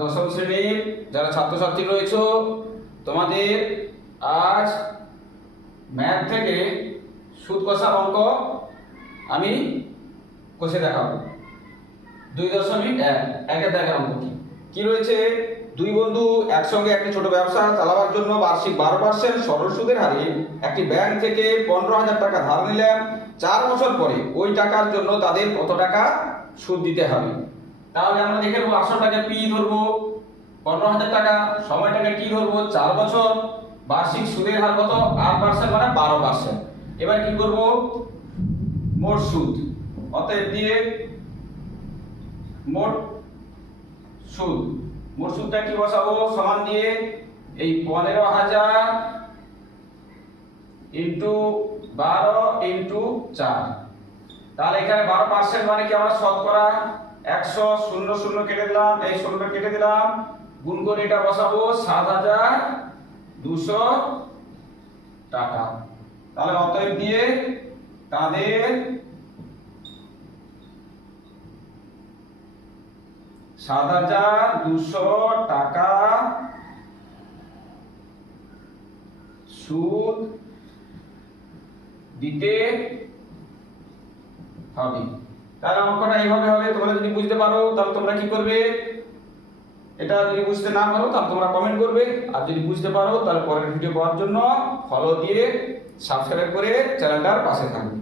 দশম শ্রেণীর যারা ছাত্রছাত্রী রয়েছে, তোমাদের আজ ম্যাথ থেকে সুদ কষার অঙ্ক আমি কষে দেখাবো। 2.1 একের দাগের অঙ্ক কি রয়েছে? দুই বন্ধু একসঙ্গে একটি ছোট ব্যবসা চালাবার জন্য বার্ষিক 12% সরল সুদের হারে একটি ব্যাংক থেকে 15,000 টাকা ধার নিলেন। 4 বছর পরে ওই টাকার জন্য তাদের কত টাকা সুদ দিতে হবে? তাহলে আমরা দেখে নেবো। আসলটাকে পি ধরবো 15,000 টাকা, সময়টাকে টি ধরবো 4 বছর, বার্ষিক সুদের হার কত? 8% মানে 12%। এবার কি করব? মোট সুদ, অতএব দিয়ে মোট সুদটা কি বসাবো? সমান দিয়ে এই 15,000 ইন্টু 12 ইন্টু 4। তাহলে এখানে 12% মানে কি? আমরা শতকরা 100, 0 কেটে দিলাম, এই 0টা কেটে দিলাম, গুণ করে এটা বসাবো 7,200 টাকা। তাহলে অতএব দিয়ে তাদের টাকা সুদ দিতে হবে। তাহলে অঙ্কটা এইভাবে হবে। তোমরা যদি বুঝতে পারো তাহলে তোমরা কি করবে? এটা যদি বুঝতে না পারো তাহলে তোমরা কমেন্ট করবে, আর যদি বুঝতে পারো তাহলে পরের ভিডিও পাওয়ার জন্য ফলো দিয়ে সাবস্ক্রাইব করে চ্যানেলটার পাশে থাকবে।